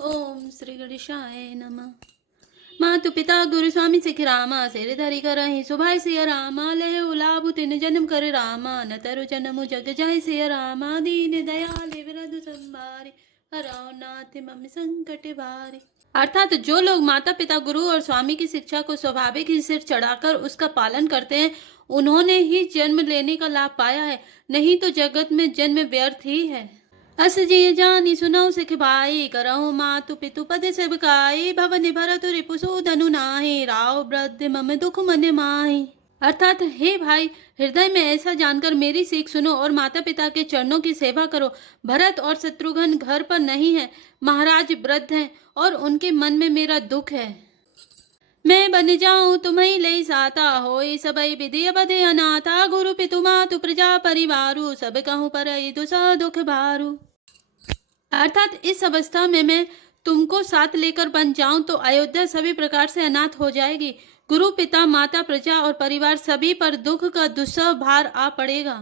ओम श्री गणेशाय नमः। मातु पिता गुरु स्वामी सिख रामा सिर धरि करहि सुभाय सिया रामा ले लाभु तिन जन्म कर रामा न तरु जन्म जग जाय सिया रामा दीन दयाल विरधु संभारे हरौ नाथ मम संकट भारे। अर्थात जो लोग माता पिता गुरु और स्वामी की शिक्षा को स्वाभाविक ही सिर चढ़ाकर उसका पालन करते हैं उन्होंने ही जन्म लेने का लाभ पाया है, नहीं तो जगत में जन्म व्यर्थ ही है। अस जी जानी सुनौ सिख भाई करहु मातु पितु पद सेवकाई भवन भरत रिपुसु धनु नाहि राव वृद्ध मम दुख मन माहि। अर्थात हे भाई, हृदय में ऐसा जानकर मेरी सीख सुनो और माता पिता के चरणों की सेवा करो। भरत और शत्रुघ्न घर पर नहीं है, महाराज वृद्ध हैं और उनके मन में मेरा दुख है। मैं बन जाऊं तुम्हें ले साता होई सबई विधि बधे अनाथा गुरु पितु मातु प्रजा परिवारु सब कहूँ पर दुसा दुख भारू। अर्थात इस अवस्था में मैं तुमको साथ लेकर बन जाऊं तो अयोध्या सभी प्रकार से अनाथ हो जाएगी। गुरु पिता माता प्रजा और परिवार सभी पर दुख का दुस्सह भार आ पड़ेगा।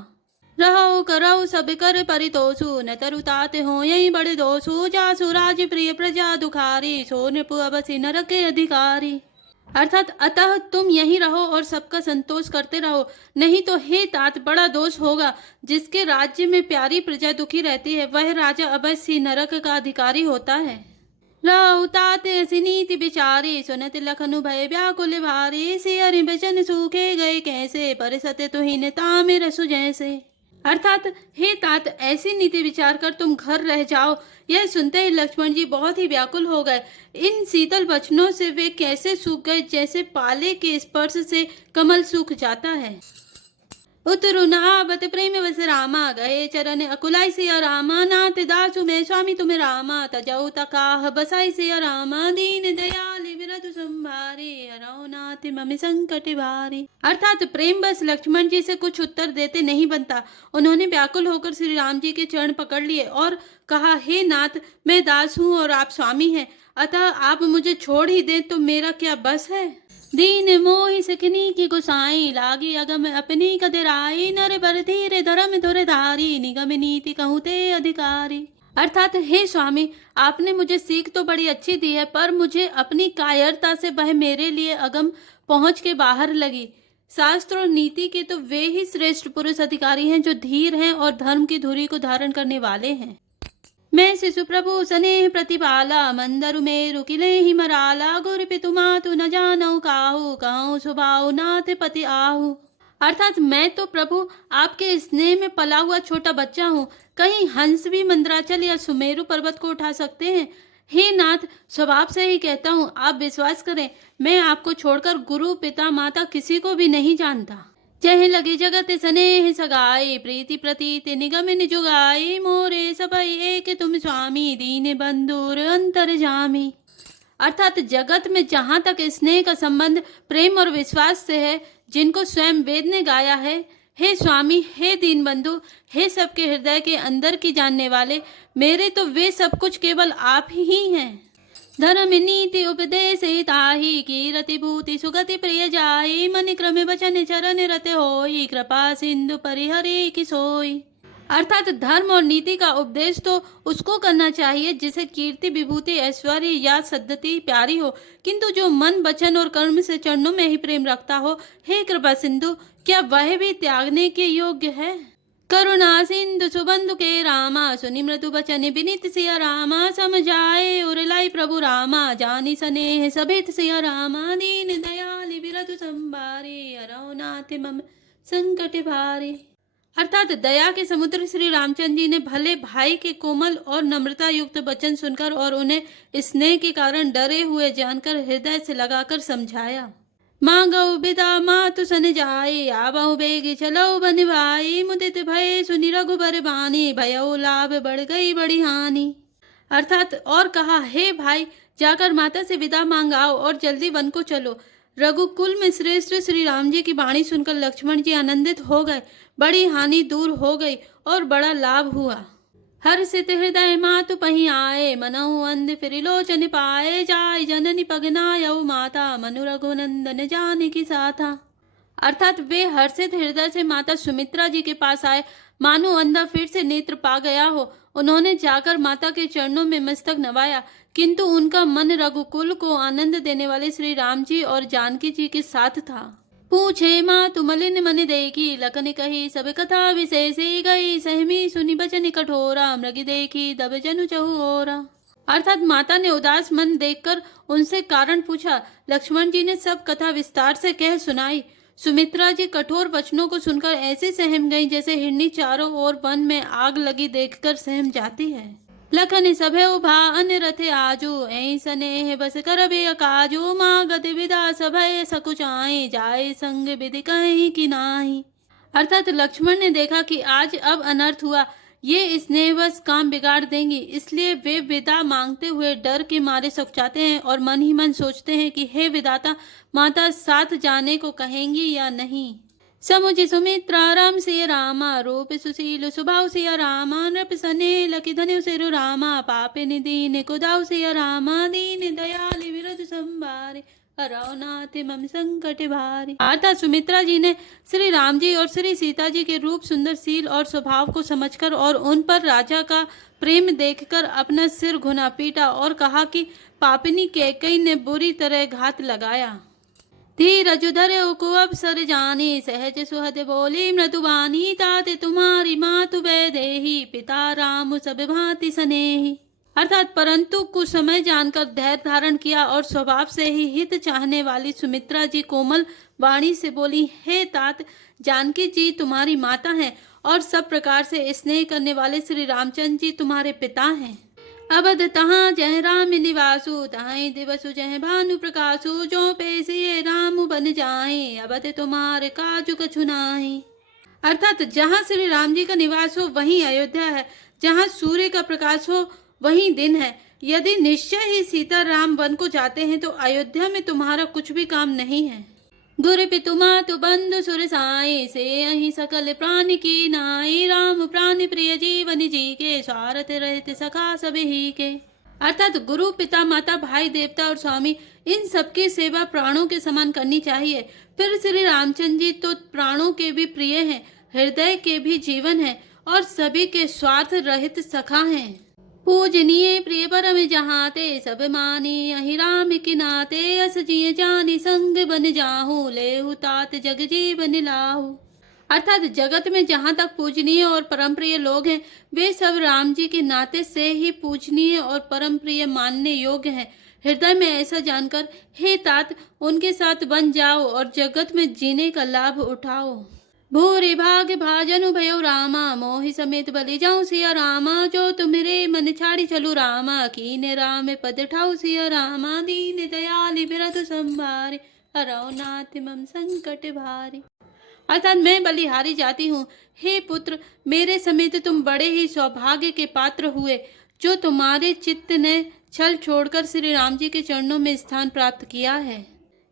रहो करो सब कर परितोषु न तरुतात हो यही बड़े दोषु जासु राज प्रिय प्रजा दुखारी सो नृपु अवसि नरक के अधिकारी। अर्थात अतः तुम यहीं रहो और सबका संतोष करते रहो, नहीं तो हे तात बड़ा दोष होगा। जिसके राज्य में प्यारी प्रजा दुखी रहती है वह राजा अवश्य नरक का अधिकारी होता है। राहु तात ऐसी नीति बिचारी सुनत लखनु भय व्याकुल भारी सियरि बचन सूखे गए कैसे परिसते तुहिन तामे रसु जैसे। अर्थात हे तात ऐसी नीति विचार कर तुम घर रह जाओ। यह सुनते ही लक्ष्मण जी बहुत ही व्याकुल हो गए। इन शीतल वचनों से वे कैसे सूख गए जैसे पाले के स्पर्श से कमल सूख जाता है। उतरु नावत प्रेम वस रामा गए चरण अकुलाई सिया रामा नाथ दासु में स्वामी तुम्हें रामा तजऊ तकाह बसाई सिया रामा दीन दयाल विरधु संभारे हरौ नाथ मम संकट भारी। अर्थात प्रेम बस लक्ष्मण जी से कुछ उत्तर देते नहीं बनता। उन्होंने व्याकुल होकर श्री राम जी के चरण पकड़ लिए और कहा, हे नाथ, मैं दास हूँ और आप स्वामी हैं, अतः आप मुझे छोड़ ही दें तो मेरा क्या बस है। दीन मोहि सिखनी की गुसाई लागी अगम अपनी कदराई नर बर धीरे धर्म धुर धारी निगम नीति कहूँ ते अधिकारी। अर्थात हे स्वामी, आपने मुझे सीख तो बड़ी अच्छी दी है पर मुझे अपनी कायरता से वह मेरे लिए अगम पहुँच के बाहर लगी। शास्त्र और नीति के तो वे ही श्रेष्ठ पुरुष अधिकारी हैं जो धीर हैं और धर्म की धुरी को धारण करने वाले हैं। मैं शिशु प्रभु स्नेह प्रतिपाला मंदरु मेरु किले ही मराला गुरु पितु मातु न जानऊ काहू कहूँ सुभाऊ नाथ पति आहू। अर्थात मैं तो प्रभु आपके स्नेह में पला हुआ छोटा बच्चा हूँ। कहीं हंस भी मंदराचल या सुमेरु पर्वत को उठा सकते हैं। हे नाथ, स्वभाव से ही कहता हूँ, आप विश्वास करें, मैं आपको छोड़कर गुरु पिता माता किसी को भी नहीं जानता। जह लगे जगत स्नेह सगाई प्रीति प्रतीति निगम जुगाई मोरे सबई एक तुम स्वामी दीन बंधुर अंतर जामी। अर्थात जगत में जहाँ तक स्नेह का संबंध प्रेम और विश्वास से है, जिनको स्वयं वेद ने गाया है, हे स्वामी, हे दीन बंधु, हे सबके हृदय के अंदर की जानने वाले, मेरे तो वे सब कुछ केवल आप ही हैं। धर्म नीति उपदेश ताही कीरति भूति सुगति प्रिय जाई मन क्रम वचन चरण रते होई कृपा सिंधु परिहरी की सोई। अर्थात धर्म और नीति का उपदेश तो उसको करना चाहिए जिसे कीर्ति विभूति ऐश्वर्य या सद्गति प्यारी हो, किंतु जो मन वचन और कर्म से चरणों में ही प्रेम रखता हो, हे कृपा सिंधु, क्या वह भी त्यागने के योग्य है। करुणा सिंधु सुबंधु के रामा सुनि मृदु बचन विनित सिया रामा समझाए उरलाई प्रभु रामा जानी स्नेह सभित सिया रामा दीन दयाल विरधु संभारे हरौ नाथ मम संकट भारे। अर्थात दया के समुद्र श्री रामचंद्र जी ने भले भाई के कोमल और नम्रता युक्त वचन सुनकर और उन्हें स्नेह के कारण डरे हुए जानकर हृदय से लगाकर समझाया। मांगऊ बिदा मातु सन जाए आवऊ बेगी चलो बन भाई मुदित भय सुनि रघुबर बानी भयऊ लाभ बढ़ गई बड़ी हानि। अर्थात और कहा, हे भाई, जाकर माता से विदा मांगाओ और जल्दी वन को चलो। रघुकुल में श्रेष्ठ श्री राम जी की वाणी सुनकर लक्ष्मण जी आनंदित हो गए। बड़ी हानि दूर हो गई और बड़ा लाभ हुआ। हर्षित हृदय मातु पही आए मनहु अंध फिर लोचन पाए जाय जननी पगनायऊ माता मनु रघुनंदन जानकी साथा। अर्थात वे हर्षित हृदय से माता सुमित्रा जी के पास आए, मानो अंधा फिर से नेत्र पा गया हो। उन्होंने जाकर माता के चरणों में मस्तक नवाया, किंतु उनका मन रघुकुल को आनंद देने वाले श्री राम जी और जानकी जी के साथ था। पूछे माँ तुमलिन मन देखी, लखन कही सब कथा विशेषी गई, सहमी सुनी बचन कठोरा, मृग देखी दब जनु चहुओरा। अर्थात माता ने उदास मन देखकर उनसे कारण पूछा। लक्ष्मण जी ने सब कथा विस्तार से कह सुनाई। सुमित्रा जी कठोर वचनों को सुनकर ऐसे सहम गईं जैसे हिरनी चारों ओर वन में आग लगी देखकर सहम जाती है। लखन सभे उभा अन रथे आजू, ऐ स्नेह बस कर बे काजू, माँ गति विदा सभय सकुचाए, जाए संग विधि कहीं की नाही। अर्थात लक्ष्मण ने देखा कि आज अब अनर्थ हुआ, ये स्नेहवश काम बिगाड़ देंगी, इसलिए वे विदा मांगते हुए डर के मारे सकुचाते हैं और मन ही मन सोचते हैं कि हे विधाता, माता साथ जाने को कहेंगी या नहीं। समुझ सुमित्रा राम सिय रामा, रूप सुशील स्वभाव सिय रामा, नृप सने लकी धनु सिरु रामा, पापे निदीन कुदाव सिय रामा, दीन दयाल विरध संभारे, हरौनाथ मम संकट भारी। अर्थात सुमित्रा जी ने श्री राम जी और श्री सीता जी के रूप, सुंदरशील और स्वभाव को समझकर और उन पर राजा का प्रेम देखकर अपना सिर घुना पीटा और कहा कि पापिनी कैकेयी ने बुरी तरह घात लगाया। धीरज धरे को अवसर जानी, सहज सुहद बोली मृदुवानी, ताते तुम्हारी मातु वैदेही, पिता राम सब भांति स्नेही। अर्थात परंतु कुछ समय जानकर धैर्य धारण किया और स्वभाव से ही हित चाहने वाली सुमित्रा जी कोमल वाणी से बोली, हे तात, जानकी जी तुम्हारी माता हैं और सब प्रकार से स्नेह करने वाले श्री रामचंद्र जी तुम्हारे पिता हैं। अवध तहाँ जय राम निवासु, तहाँ दिवसु जय भानु प्रकाशु, जो पैसे राम बन जाए, अवध तुम्हारे काजु कछु नाहि। अर्थात जहाँ श्री राम जी का निवास हो वहीं अयोध्या है, जहाँ सूर्य का प्रकाश हो वहीं दिन है। यदि निश्चय ही सीता राम वन को जाते हैं तो अयोध्या में तुम्हारा कुछ भी काम नहीं है। गुरु पितु मातु बंधु सुर साई, से अहि सकल प्राण की नाई, राम प्राण प्रिय जीवन जी के, स्वार्थ रहित सखा सब ही के। अर्थात गुरु पिता माता भाई देवता और स्वामी इन सबकी सेवा प्राणों के समान करनी चाहिए। फिर श्री रामचंद्र जी तो प्राणों के भी प्रिय हैं, हृदय के भी जीवन है और सभी के स्वार्थ रहित सखा हैं। पूजनीय प्रिय परम जहाते, सब मानी अहि राम के नाते, अस जिय जानी संग बन जाहू, लेहु तात जग जीवन लाहू। अर्थात जगत में जहाँ तक पूजनीय और परम प्रिय लोग हैं वे सब राम जी के नाते से ही पूजनीय और परम प्रिय मानने योग्य हैं। हृदय में ऐसा जानकर हे तात उनके साथ बन जाओ और जगत में जीने का लाभ उठाओ। भूरि भाग भाजनु भयो रामा, मोहि समेत बलि जाऊं सिया रामा, जो तुम्हारे मन छाड़ी चलू रामा, कीने राम पद ठाऊ सिया रामा, दीन दयाल बिरधु संभारे, हरौनाथ मम संकट भारी। अर्थात मैं बलिहारी जाती हूँ, हे पुत्र मेरे समेत तुम बड़े ही सौभाग्य के पात्र हुए, जो तुम्हारे चित्त ने छल छोड़कर श्री राम जी के चरणों में स्थान प्राप्त किया है।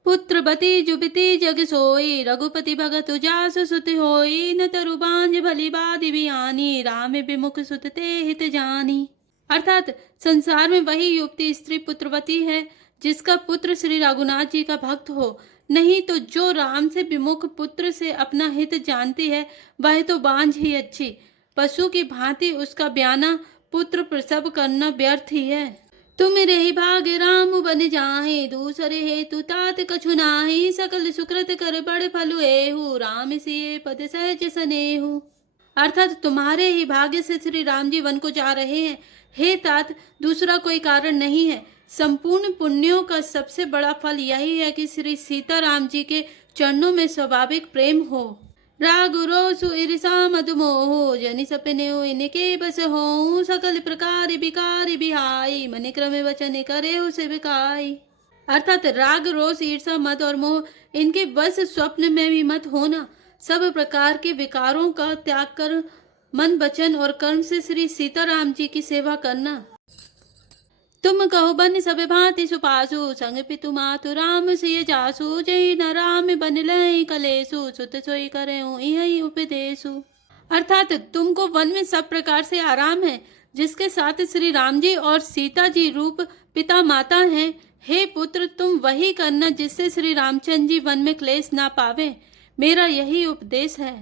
पुत्रवती जुबिती जग सोई, रघुपति भगत जासु सुत होई, न तरु बांझ भली बादी बियानी, राम विमुख सुत ते हित जानी। अर्थात संसार में वही युवती स्त्री पुत्रवती है जिसका पुत्र श्री रघुनाथ जी का भक्त हो, नहीं तो जो राम से विमुख पुत्र से अपना हित जानती है वह तो बांझ ही अच्छी, पशु की भांति उसका ब्याना पुत्र प्रसव करना व्यर्थ ही है। तुम रही भाग राम बन जाहे, दूसरे हेतु तात कछु नाहि, सकल सुकृत कर बड़ फलु एहु, राम सिए पद सहज सनेहु। अर्थात तुम्हारे ही भाग्य से श्री राम जी वन को जा रहे हैं, हे तात दूसरा कोई कारण नहीं है। संपूर्ण पुण्यों का सबसे बड़ा फल यही है कि श्री सीताराम जी के चरणों में स्वाभाविक प्रेम हो। राग रोसु ईर्षा मधुमोह, जनि सपने इनके बस हो, सकल प्रकार विकार बिहाई, मन क्रम वचन करे उसे बिकाई। अर्थात राग रोष ईर्षा मद और मोह इनके बस स्वप्न में भी मत होना, सब प्रकार के विकारों का त्याग कर मन वचन और कर्म से श्री सीताराम जी की सेवा करना। तुम कहो बन सब भांति सुपासु, संग पितु मातु राम सिय जासु, जय न राम बन लय कलेसु, सुत सोई करे यही उपदेशु। अर्थात तुमको वन में सब प्रकार से आराम है, जिसके साथ श्री राम जी और सीता जी रूप पिता माता हैं। हे पुत्र तुम वही करना जिससे श्री रामचंद्र जी वन में क्लेश ना पावे, मेरा यही उपदेश है।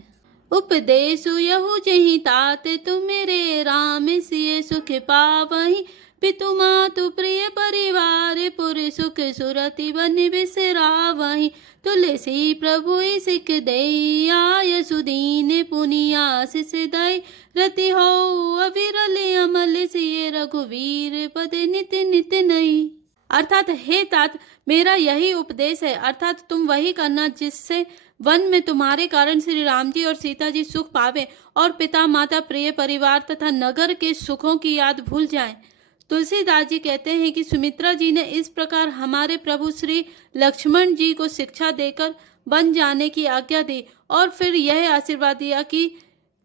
उपदेशु यहु जहि तात तुम मेरे राम सिय सुख पावहि पितु मातु प्रिय परिवार पुर सुख सुरति बन बिसरावहि तुलसी प्रभु सिख दई आय सुदीन पुनियासिस दई रति हो अविरल अमल सिय रघुवीर पद नित नित नई। अर्थात हे तात, मेरा यही उपदेश है, अर्थात तुम वही करना जिससे वन में तुम्हारे कारण श्री राम जी और सीता जी सुख पावे और पिता माता प्रिय परिवार तथा नगर के सुखों की याद भूल जाएं। तुलसीदास जी कहते हैं कि सुमित्रा जी ने इस प्रकार हमारे प्रभु श्री लक्ष्मण जी को शिक्षा देकर वन जाने की आज्ञा दी और फिर यह आशीर्वाद दिया कि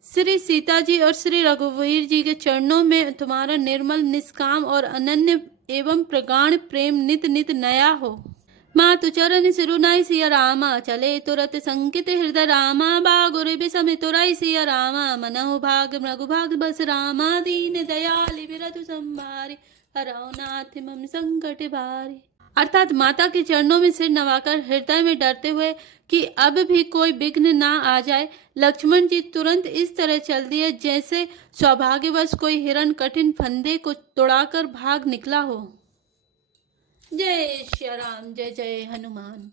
श्री सीता जी और श्री रघुवीर जी के चरणों में तुम्हारा निर्मल निष्काम और अनन्य एवं प्रगाढ़ प्रेम नित नित नया हो। मातु चरण सिरुनाई सिया रामा चले तुरत संकित हृदय रामा बागुर बिसम तुराई सिया रामा मनहु भाग मृगु भाग बस रामा दीन दयाल बिरधु संभारी हरौ नाथ मम संकट भारी। अर्थात माता के चरणों में सिर नवाकर हृदय में डरते हुए कि अब भी कोई विघ्न ना आ जाए, लक्ष्मण जी तुरंत इस तरह चल दिए जैसे सौभाग्यवश कोई हिरण कठिन फंदे को तोड़ाकर भाग निकला हो। जय श्री राम, जय जय हनुमान।